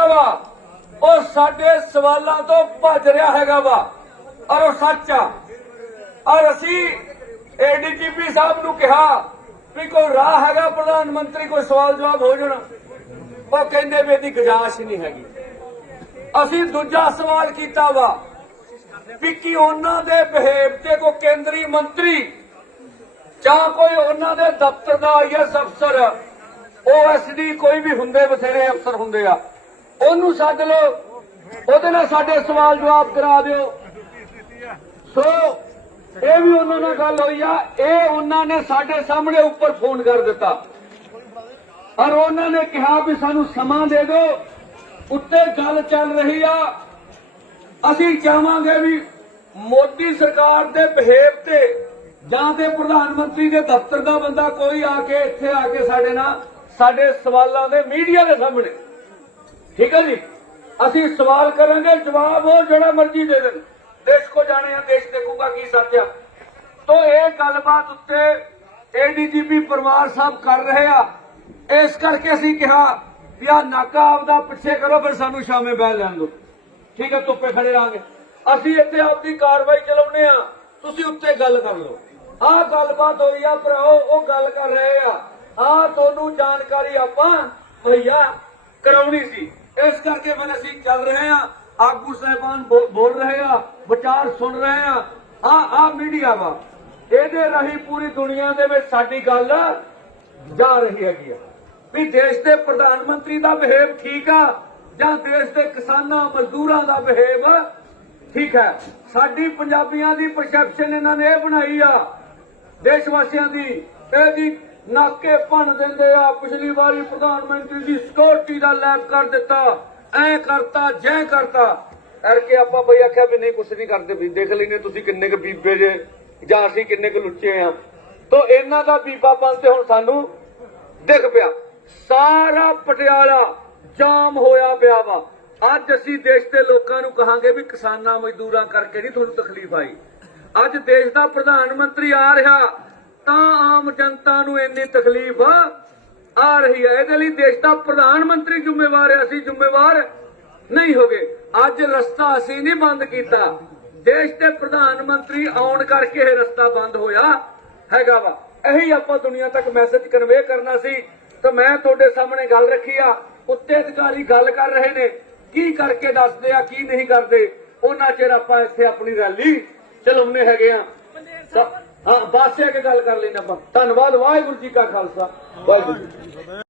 ਵਾ, ਉਹ ਸਾਡੇ ਸਵਾਲਾਂ ਤੋਂ ਭੱਜ ਰਿਹਾ ਹੈਗਾ ਵਾ। ਔਰ ਉਹ ਸੱਚ ਆ। ਔਰ ਅਸੀਂ ਏਡੀਜੀਪੀ ਸਾਹਿਬ ਨੂੰ ਕਿਹਾ ਵੀ ਕੋਈ ਰਾਹ ਹੈਗਾ, ਪ੍ਰਧਾਨ ਮੰਤਰੀ ਕੋਈ ਸਵਾਲ ਜਵਾਬ ਹੋ ਜਾਣਾ। ਉਹ ਕਹਿੰਦੇ ਵੀ ਇਹਦੀ ਗੁਜਾਇਸ਼ ਨਹੀਂ ਹੈਗੀ। ਅਸੀਂ ਦੂਜਾ ਸਵਾਲ ਕੀਤਾ ਵਾ ਵੀ ਕੀ ਉਹਨਾਂ ਦੇ ਬਿਹੇਵ ਤੇ ਕੋਈ ਕੇਂਦਰੀ ਮੰਤਰੀ ਜਾਂ ਕੋਈ ਉਹਨਾਂ ਦੇ ਦਫ਼ਤਰ ਦਾ ਆਈਐਸ ਅਫਸਰ ਓਐਸਡੀ ਕੋਈ ਵੀ ਹੁੰਦੇ, ਬਥੇਰੇ ਅਫਸਰ ਹੁੰਦੇ ਆ। ਉਹਨੂੰ ਸੱਦ ਲਓ। ਉਹਦੇ ਨਾਲ ਸਾਡੇ ਸਵਾਲ ਜਵਾਬ ਕਰਾ ਦਿਓ। ਸੋ, ਇਹ ਵੀ ਉਹਨਾਂ ਨਾਲ ਗੱਲ ਹੋਈ ਆ। ਇਹ ਉਹਨਾਂ ਨੇ ਸਾਡੇ ਸਾਹਮਣੇ ਉੱਪਰ ਫੋਨ ਕਰ ਦਿੱਤਾ। ਔਰ ਉਹਨਾਂ ਨੇ ਕਿਹਾ ਵੀ ਸਾਨੂੰ ਸਮਾਂ ਦੇ ਦਿਓ। ਉੱਤੇ ਗੱਲ ਚੱਲ ਰਹੀ ਆ। ਅਸੀਂ ਚਾਹਾਂਗੇ ਵੀ ਮੋਦੀ ਸਰਕਾਰ ਦੇ ਬਿਹੇਵ ਤੇ ਜਾਂ ਤੇ ਪ੍ਰਧਾਨ ਮੰਤਰੀ ਦੇ ਦਫ਼ਤਰ ਦਾ ਬੰਦਾ ਕੋਈ ਆ ਕੇ ਇੱਥੇ ਆ ਕੇ ਸਾਡੇ ਨਾਲ ਸਾਡੇ ਸਵਾਲਾਂ ਦੇ ਮੀਡੀਆ ਦੇ ਸਾਹਮਣੇ ਠੀਕ ਹੈ ਜੀ? ਅਸੀਂ ਸਵਾਲ ਕਰਾਂਗੇ, ਜਵਾਬ ਉਹ ਜਿਹੜਾ ਮਰਜ਼ੀ ਦੇ ਦੇਣ। ਦੇਸ਼ ਕੋ ਜਾਣੇ ਆ, ਦੇਸ਼ ਦੇਖੂਗਾ ਕੀ ਸੱਚ ਤੋ ਇਹ ਗੱਲਬਾਤ ਉੱਤੇ ਏਡੀਜੀਪੀ ਪਰਮਾਰ ਸਾਹਿਬ ਕਰ ਰਹੇ ਆ। ਇਸ ਕਰਕੇ ਅਸੀਂ ਕਿਹਾ ਵੀ ਆ ਨਾਕਾ ਆਪਦਾ ਪਿੱਛੇ ਕਰੋ, ਫਿਰ ਸਾਨੂੰ ਸ਼ਾਮੇ ਬਹਿ ਲੈਣ ਦਿਓ। ਠੀਕ ਹੈ, ਧੁੱਪੇ ਖੜੇ ਰਾਂਗੇ ਅਸੀਂ ਇੱਥੇ ਆਪਦੀ ਕਾਰਵਾਈ ਚਲਾਉਨੇ ਆ। ਤੁਸੀਂ ਉੱਤੇ ਗੱਲ ਕਰ ਲਓ। ਆਹ ਗੱਲਬਾਤ ਹੋਈ ਆ ਭਰਾਓ, ਉਹ ਗੱਲ ਕਰ ਰਹੇ ਆ। ਆ ਤੁਹਾਨੂੰ ਜਾਣਕਾਰੀ ਆਪਾਂ ਭਈਆ ਕਰਾਉਣੀ ਸੀ। ਇਸ ਕਰਕੇ ਮੈਂ ਅਸੀਂ ਚੱਲ ਰਹੇ ਆ ਆਗੂ ਸਾਹਿਬਾਨ ਬੋਲ ਰਹੇ ਆ, ਵਿਚਾਰ ਸੁਣ ਰਹੇ ਆ। ਆ ਆ ਮੀਡੀਆ ਵਾ। ਇਹਦੇ ਰਾਹੀਂ ਪੂਰੀ ਦੁਨੀਆ ਦੇ ਵਿੱਚ ਸਾਡੀ ਗੱਲ ਜਾ ਰਹੀ ਹੈਗੀ ਆ। ਵੀ ਦੇਸ਼ ਦੇ ਪ੍ਰਧਾਨ ਮੰਤਰੀ ਦਾ ਬਿਹੇਵ ਠੀਕ ਆ, ਜਾਂ ਦੇਸ਼ ਦੇ ਕਿਸਾਨਾਂ, ਮਜ਼ਦੂਰਾਂ ਦਾ ਬਿਹੇਵ ਠੀਕ ਹੈ? ਸਾਡੀ ਪੰਜਾਬੀਆਂ ਦੀ ਪਰਸੈਪਸ਼ਨ ਇਹਨਾਂ ਨੇ ਇਹ ਬਣਾਈ ਆ ਦੇਸ਼ ਵਾਸੀਆਂ ਦੀ ਇਹਦੀ ਨਾਕੇ ਭੰਨ ਦਿੰਦੇ ਆ। ਪਿਛਲੀ ਵਾਰੀ ਪ੍ਰਧਾਨ ਮੰਤਰੀ ਦੀ ਸਿਕਿਉਰਿਟੀ ਦਾ ਲੈਬ ਕਰ ਦਿੱਤਾ। ਐ ਕਰਤਾ, ਜੈ ਕਰਤਾ। ਕਰਕੇ ਆਪਾਂ ਬਈ ਆਖਿਆ ਵੀ ਨਹੀਂ, ਕੁਛ ਨਹੀਂ ਕਰਦੇ ਵੀ। ਦੇਖ ਲੈਨੇ ਤੁਸੀਂ ਕਿੰਨੇ ਕੁ ਬੀਬੇ ਜੇ, ਜਾਂ ਅਸੀਂ ਕਿੰਨੇ ਕੁ ਲੁੱਚੇ ਆ। ਤੋ ਇਹਨਾਂ ਦਾ ਬੀਬਾਪਨ ਤੇ ਹੁਣ ਸਾਨੂੰ ਦਿਖ ਪਿਆ। ਸਾਰਾ ਪਟਿਆਲਾ ਜਾਮ ਹੋਇਆ ਪਿਆ ਵਾ। ਅੱਜ ਅਸੀਂ ਦੇਸ਼ ਦੇ ਲੋਕਾਂ ਨੂੰ ਕਹਾਂਗੇ ਵੀ ਕਿਸਾਨਾਂ ਮਜ਼ਦੂਰਾਂ ਕਰਕੇ ਨਹੀਂ ਤੁਹਾਨੂੰ ਤਕਲੀਫ ਆਈ। ਅੱਜ ਦੇਸ਼ ਦਾ ਪ੍ਰਧਾਨ ਮੰਤਰੀ ਆ ਰਿਹਾ। ਤਾਂ ਆਮ ਜਨਤਾ ਨੂੰ ਇੰਨੀ ਤਕਲੀਫ ਆ ਰਹੀ ਹੈ। ਇਹਦੇ ਲਈ ਦੇਸ਼ ਦਾ ਪ੍ਰਧਾਨ ਮੰਤਰੀ ਜ਼ਿੰਮੇਵਾਰ ਹੈ। ਅਸੀਂ ਜ਼ਿੰਮੇਵਾਰ ਨਹੀਂ ਹੋਗੇ। ਅੱਜ ਰਸਤਾ ਅਸੀਂ ਨਹੀਂ ਬੰਦ ਕੀਤਾ। ਦੇਸ਼ ਦੇ ਪ੍ਰਧਾਨ ਮੰਤਰੀ ਆਉਣ ਕਰਕੇ ਇਹ ਰਸਤਾ ਬੰਦ ਹੋਇਆ ਹੈਗਾ ਵਾ। ਇਹੀ ਆਪਾਂ ਦੁਨੀਆ ਤੱਕ ਮੈਸੇਜ ਕਨਵੇ ਕਰਨਾ ਸੀ। ਤਾਂ ਮੈਂ ਤੁਹਾਡੇ ਸਾਹਮਣੇ ਗੱਲ ਰੱਖੀ ਆ। ਉੱਤੇ ਅਧਿਕਾਰੀ ਗੱਲ ਕਰ ਰਹੇ ਨੇ। ਕੀ ਕਰਕੇ ਦੱਸਦੇ ਆ, ਕੀ ਨਹੀਂ ਕਰਦੇ? ਉਹਨਾਂ ਚਿਰ ਆਪਾਂ ਇੱਥੇ ਆਪਣੀ ਰੈਲੀ ਚਲਾਉਣੇ ਹੈਗੇ ਆ। ਹਾਂ ਬਾਸੇ ਕੇ ਗੱਲ ਕਰ ਲੈਣਾ ਆਪਾਂ। ਧੰਨਵਾਦ ਵਾਹਿਗੁਰੂ ਜੀ ਕਾ ਖਾਲਸਾ। ਵਾਹਿਗੁਰੂ ਜੀ